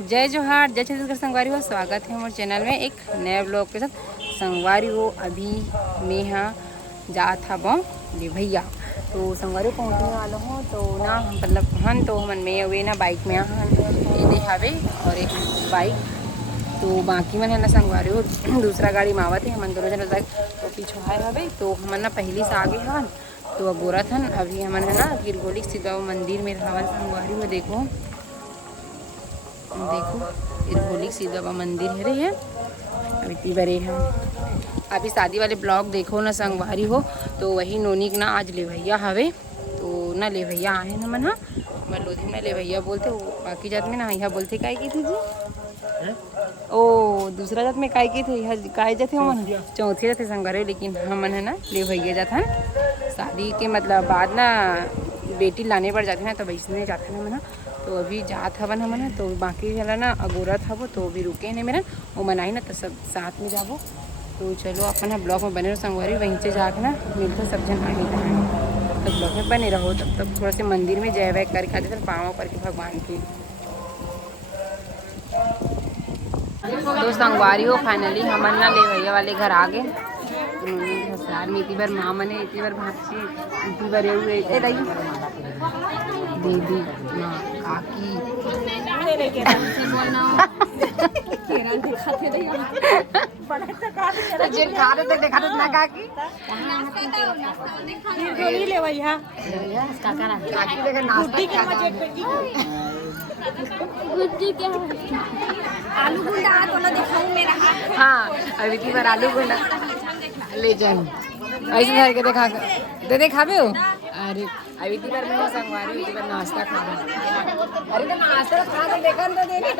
जय जोहार, जय छत्तीसगढ़ संगवारी हो। स्वागत है हमारे चैनल में एक नए ब्लॉग के साथ। संगवारी हो अभी मैं यहाँ जात हूँ भैया, तो संगवारी पहुँचने वाला हूँ। तो ना मतलब हन तो हमन में हुए ना बाइक में ये हवे और एक बाइक, तो बाकी मन है ना संगवारी हो दूसरा गाड़ी में आवत है। हमन दोनों जन बाइक तो पीछे आए हवे, तो हमन ना पहली से आगे हन तो अगोरत हन। अभी हमन है ना गिरगोली सीधा मंदिर में रहवन संगवारी हो। देखो गिरगोली सीधा मंदिर है रही है अभी बरे हम अभी शादी वाले ब्लॉग देखो ना संगवारी हो। तो वही नोनिक ना आज लेवैया हवे, तो ना लेवैया आए ना मन मैं लोधी में लेवैया बोलते, बाकी जात में ना यहाँ बोलते काय की थी जी ओ दूसरा जात में काय की थी काय जाते मन चौथी जाते संगवारी, लेकिन हमन है ना लेवैया जात हन। शादी के मतलब बाद ना बेटी लाने पर जाते ना, तो वैसने जाते ना मन। तो अभी जात हवन हमन, तो बाकी वाला ना अगोरत हवो, तो अभी रुके नहीं मेरा वो मनाई ना, तो सब साथ में जाबो। तो चलो अपन ब्लॉग में बने रहो संगवारी, वहीं से जाके ना मिलते सब जन आगे तो ब्लॉग में बने रहो। तब तक थोड़ा से मंदिर में जय वय करके आते थे पाँव पर के भगवान की। तो संगवारी हो फाइनली हमन ना ले भैया वाले घर आ गए। ससुराल में इतनी बार माँ मने इतनी बार भाची इतनी बार दीदी माँ काकी जिन खा रहे थे देखा तो ना काकी ले भैया काकी देखे नाश्ता आलू गुंडा तो दिखाऊं मेरा। हाँ अभी की बार आलू गुंडा ले जाए ऐसे धर के देखा दे खाबे हो। अरे अभी की बार मैं संगवारी की बार नाश्ता खा अरे तो नाश्ता खा के देखा तो देखे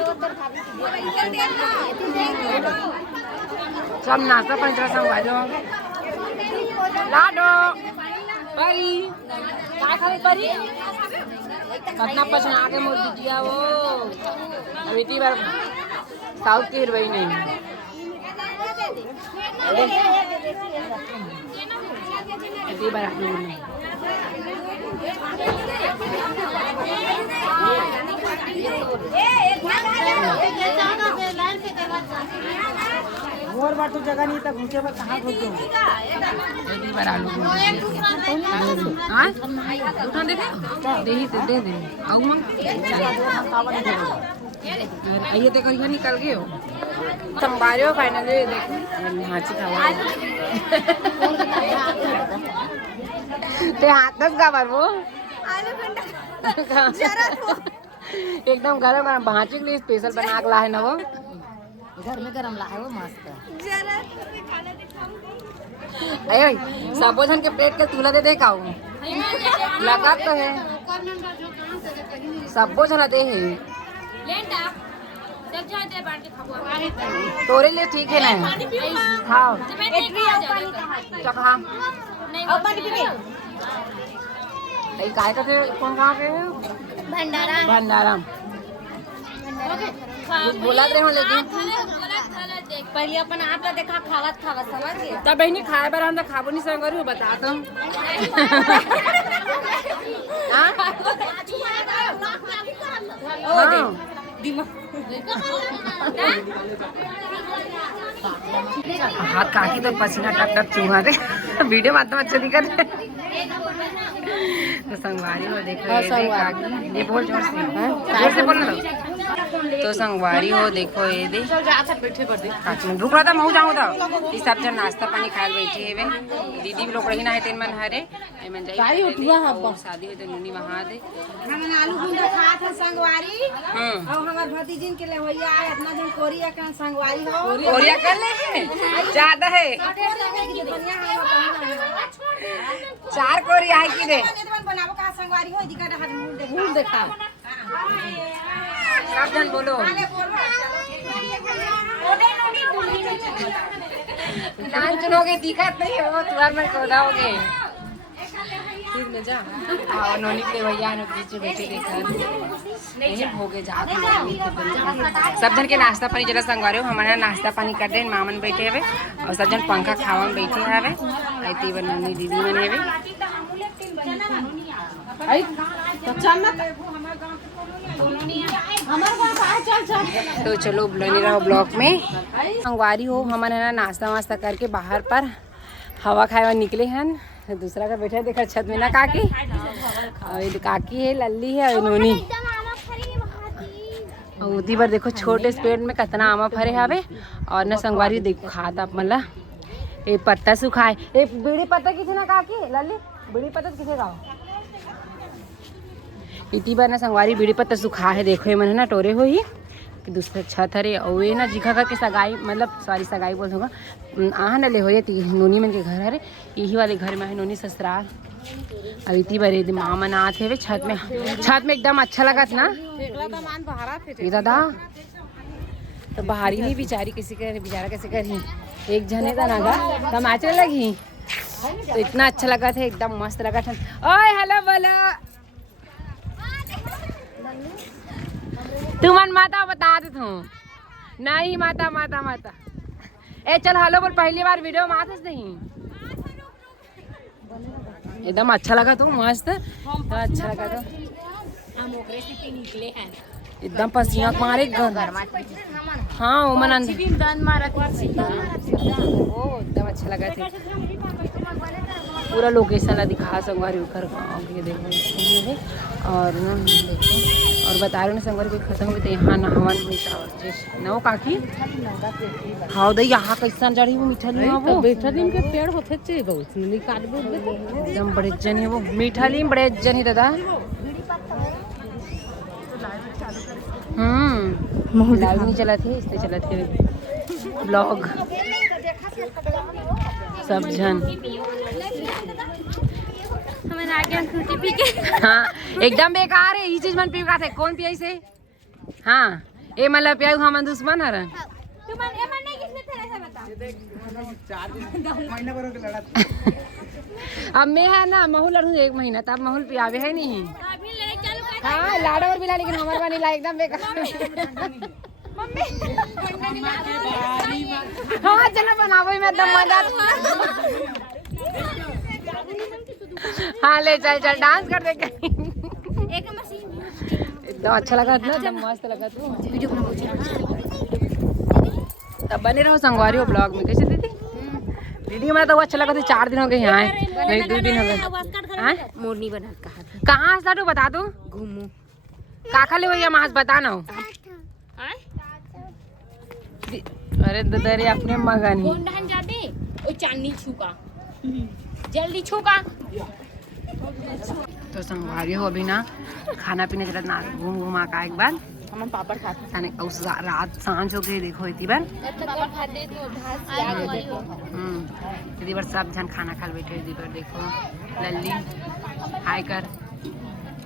सब नाश्ता पंचरा संगवारी लाडो परी क्या खावे परी कितना पसंद आगे मोर बिटिया वो अभी की बार साउथ की हीरोइन नहीं इतनी बार मोर बाटू जगह नहीं तक घूचे पर कहाँ घूमते हो? इतनी बार आलू उठा दे दे आऊ मंग आइए देखो यहाँ निकल गए हो संभारे हो फाइनली। देखो हाथी खावा ते हाथच गावर वो आलू गुंडा जरा तो एकदम गरम गरम भांचे के लिए स्पेशल बना के लाए ना वो घर में गरम ला है वो मस्त। जरा तो खाना दिखाऊं। अरे सबोधन के प्लेट के चूल्हा दे खाऊ लगा तो है सबो जना दे है तोरे लिए ठीक है ना खाओ काय का कौन कहाँ के भंडारा बोला रहे हो लेकिन पहले अपन आप तो देखा खावत समझ गए तब बहनी खाए बार हम तो खाबो नहीं संग करू बता तुम हाथ काकी तो पसीना टप टप चूहा दे वीडियो में तो अच्छा दिखा दे। तो संगवारी हो देखो ये बोल जोर से बोल तो संगवारी हो देखो ये दे रुक रहा था मैं जाऊँ तो इस सब जन नाश्ता पानी खाए बैठी है दीदी भी लोग रही ना है तेन मन हरे मन जाई शादी हो तो नुनी वहाँ दे हमन आलू गुंडा खात है संगवारी और हमार भतीजिन के लेवैया आए इतना जन कोरिया का संगवारी हो कोरिया कर ले ज्यादा है 4 कोरिया है की दे बनाबो का संगवारी हो दिखा हाथ मुंह देखा सब जन बोलो नाच चुनोगे दिखत नहीं हो तुम्हार में कोदा होगे ठीक ले जा आओ नोनी के भैया ने पीछे बैठे देखा नहीं भोगे जा सब जन के नाश्ता पानी जरा संगवारे हो हमारा नाश्ता पानी कर दे मामन बैठे हवे और सब जन पंखा खावा में बैठे हवे आईती बननी दीदी मन हवे आई तो चल ना हमार गांव के हमार गांव चल चल तो चलो बने रहो ब्लॉग में। संगवारी हो हमारे है ना नाश्ता वास्ता करके बाहर पर हवा खाए निकले हैं। दूसरा का बैठे देखा छत में ना काकी, और काकी है, लल्ली है और नोनी। और उदी बार देखो छोटे से पेड़ में कितना आमा फरे हवे। और ना संगवारी देखो खाता मतलब ये पत्ता सुखाए। ये बीड़ी पत्ता किसे ना काकी लल्ली, बीड़ी पत्ता किसे खाओ। इतनी बार ना संगवारी बीड़ी पत्ता सुखा है। देखो ये मन है ना टोरे हो ही कि दूसरा छत हरे और ये ना जिखा का के सगाई मतलब सॉरी सगाई बोल होगा आह न ले हो ये नोनी मन के घर हरे। यही वाले घर में है नोनी ससुराल। अब इतनी बार माँ मन आते हुए छत में एकदम अच्छा लगा था ना दादा। तो बाहरी नहीं बिचारी किसी का बेचारा कैसे करी एक जने का नागा तो नाचने लगी। तो इतना अच्छा लगा था एकदम मस्त लगा था। ओए हेलो बोलो तू मन माता बता दे तू नहीं माता माता माता ए चल हेलो बोल। पहली बार वीडियो में आते नहीं एकदम अच्छा लगा तू मस्त तो अच्छा लगा तो एकदम पसीना मारे हाँ वो मन वो एकदम अच्छा लगा था। पूरा लोकेशन ला दिखा संगवारी उखर गाँव के देखो। और ना देखो और बता रहे ना संगवारी कोई खत्म हो गई तो यहाँ नहावन न वो काकी हाँ दे यहाँ कैसा जड़ी वो मीठा लीम वो मीठा नीम के पेड़ होते चाहिए बहुत निकाल एकदम बड़े जन है वो मीठा लीम बड़े जन है दादा। लाइव नहीं चला थे इसलिए चला थे ब्लॉग सब जन हाँ एकदम बेकार है ये चीज मन पी थे कौन पिया से हाँ ये मतलब पिया हम दुश्मन है अब मैं है ना महूल लड़ू 1 महीना तब महूल पियावे है नहीं हाँ लाड़ा और मिला लेकिन हमारे वाली ला एकदम बेकार। हाँ चलो बनाओ मैं एकदम मजा हाँ ले चल चल डांस कर दे एकदम अच्छा लगा था एकदम मस्त लगा तू वीडियो तब बने रहो संगवारी हो ब्लॉग में कैसे दीदी वीडियो में तो अच्छा लगा था। 4 दिन हो गए यहाँ नहीं 2 दिन हो गए मोरनी बना कहाँ से तू बता दो घूमू काका ले भैया मास बताना हो अरे ददरे अपने मगन ही चांदनी छूका जल्दी छूका। तो संगवारी हो अभी ना खाना पीने चला ना घूम घुमा का एक बार हम पापड़ खाते उस रात सांझ हो गई देखो इतनी बार इतनी बार सब जन खाना खा बैठे इतनी बार देखो लल्ली हाय कर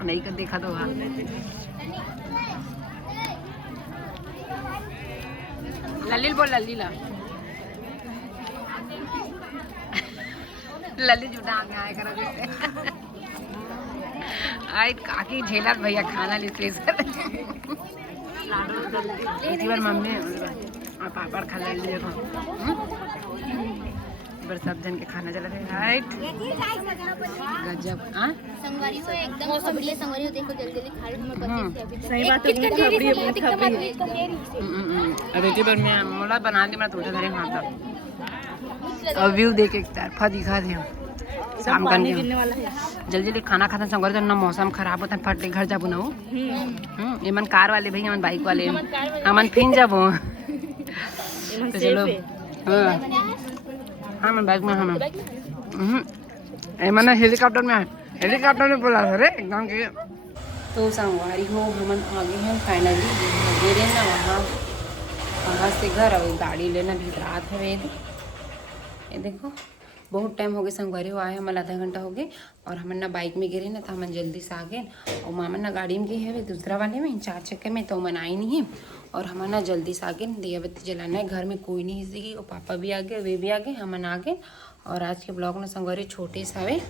नहीं कर देखा तो हाँ लल्ली बोल लल्ली ला लल्ली जुटा आगे आए करो आई काकी झेला भैया खाना लेते इसी बार मम्मी और पापड़ खा ले देखो बार सब जन के खाना चला थे राइट गजब हाँ संगवारी हो एकदम मौसम बढ़िया संगवारी हो देखो जल्दी जल्दी खा लो अभी सही बात है अब इतनी बार मैं मोला बना दी मैं थोड़ा घरे खाता और व्यू देख एक तरफा दिखा दे शाम का जल्दी जल्दी खाना खाता संगवारी तो ना मौसम खराब होता है फट घर जाबो ना ये मन कार वाले भैया मन बाइक वाले हमन फिन जाबो तो चलो हाँ मैं बाइक में हम मन हेलीकॉप्टर में बोला था रे एकदम के। तो संगवारी हो हमन आगे हैं फाइनली गिरे ना वहाँ से घर और गाड़ी लेना भी रात है ये देखो बहुत टाइम हो गए संगवारी हो आए हमारे आधा घंटा हो गए और हमन ना बाइक में गिरे ना तो हमन जल्दी से आ गए और मामा ना गाड़ी में गई है दूसरा वाले में 4 चक्के में तो मन आई नहीं है और हमन ना जल्दी से आ गए दिया बत्ती जलाना है घर में कोई नहीं हिस्सी और पापा भी आ गए वे भी आ गए हमन आ गए। और आज के ब्लॉग में संगवारी छोटे से आवे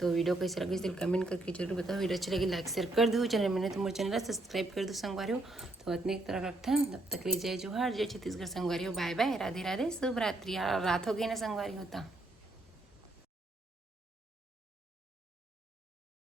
तो वीडियो कैसे लगी इसलिए कमेंट करके जरूर बताओ। वीडियो अच्छी लगी लाइक शेयर कर दो चैनल मैंने तुम्हारे चैनल सब्सक्राइब कर दो संगवारी हो तो इतने एक तरह रखते हैं तब तक ले जय जोहार जय छत्तीसगढ़ संगवारी हो बाय बाय राधे राधे शुभ रात्रि रात हो गई ना संगवारी होता।